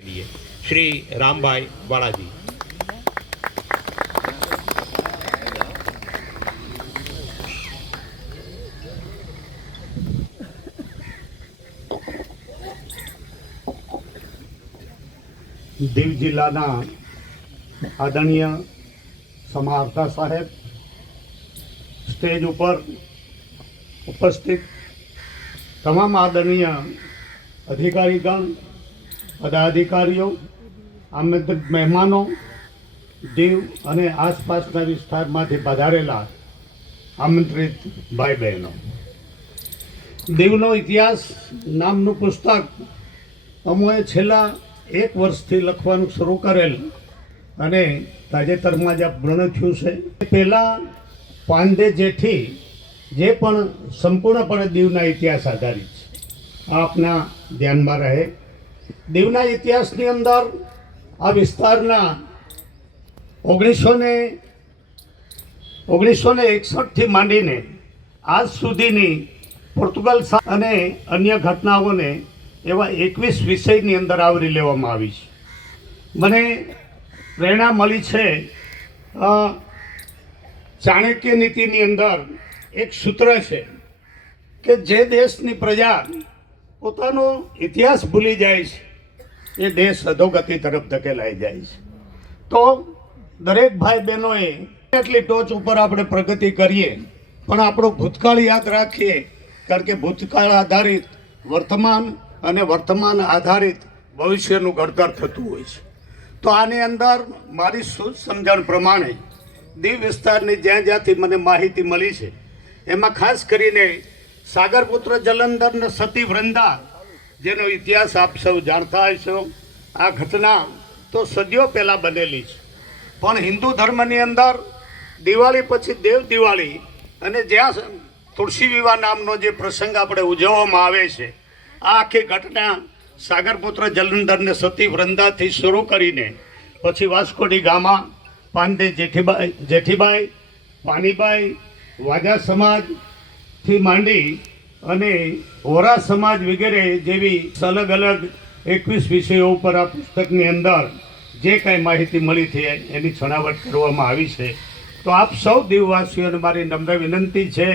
श्री रामभाई वालाजी। દીવ જિલ્લાના આદરણીય સમાહર્તા સાહેબ, સ્ટેજ ઉપર ઉપસ્થિત તમામ આદરણીય અધિકારીગણ, પદાધિકારીઓ, આમંત્રિત મહેમાનો, દીવ અને આસપાસના વિસ્તારમાંથી પધારેલા આમંત્રિત ભાઈ બહેનો, દીવનો ઇતિહાસ નામનું પુસ્તક અમોએ છેલ્લા 1 વર્ષથી લખવાનું શરૂ કરેલ અને તાજેતરમાં જ આ પૂર્ણ થયું છે. પહેલાં પાંડે જેઠી જે પણ સંપૂર્ણપણે દીવના ઇતિહાસ આધારિત છે, આપના ધ્યાનમાં રહે. દીવના ઇતિહાસની અંદર આ વિસ્તારના 1961થી માંડીને આજ સુધીની પોર્ટુગલ અને અન્ય ઘટનાઓને એવા 21 વિષયની અંદર આવરી લેવામાં આવી છે. મને પ્રેરણા મળી છે. ચાણક્ય નીતિની અંદર એક સૂત્ર છે કે જે દેશની પ્રજા પોતાનો ઇતિહાસ ભૂલી જાય છે એ દેશ અધોગતિ તરફ ધકેલાઈ જાય છે. તો દરેક ભાઈ બહેનોએ એટલી ટોચ ઉપર આપણે પ્રગતિ કરીએ પણ આપણો ભૂતકાળ યાદ રાખીએ, કારણ કે ભૂતકાળ આધારિત વર્તમાન અને વર્તમાન આધારિત ભવિષ્યનું ઘડતર થતું હોય છે. તો આની અંદર મારી સૂઝ સમજણ પ્રમાણે દીવ વિસ્તારની જ્યાંથી મને માહિતી મળી છે એમાં ખાસ કરીને સાગરપુત્ર જલંધર ને સતી વૃંદા, જેનો ઇતિહાસ આપ સૌ જાણતા હશો. આ ઘટના તો સદીઓ પહેલાં બનેલી છે, પણ હિન્દુ ધર્મની અંદર દિવાળી પછી દેવ દિવાળી અને જ્યાં તુલસી વિવાહ નામનો જે પ્રસંગ આપણે ઉજવવામાં આવે છે, આ આખી ઘટના સાગરપુત્ર જલંધર ને સતી વૃંદાથી શરૂ કરીને પછી વાસ્કોડી ગામા, પાંડે જેઠીબાઈ, પાનીબાઈ, વાજા સમાજથી માંડી અને વોરા સમાજ વગેરે જેવી અલગ અલગ 21 વિષયો ઉપર આ પુસ્તકની અંદર જે કાંઈ માહિતી મળી છે એની છણાવટ કરવામાં આવી છે. તો આપ સૌ દીવવાસીઓને મારી નમ્ર વિનંતી છે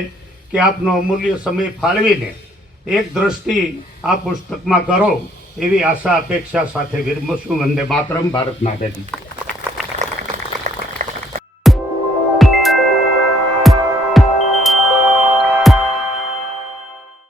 કે આપનો અમૂલ્ય સમય ફાળવીને એક દ્રષ્ટિ આ પુસ્તકમાં કરો એવી આશા અપેક્ષા સાથે વિરમું છું. વંદે માતરમ. ભારત માતા કી જય.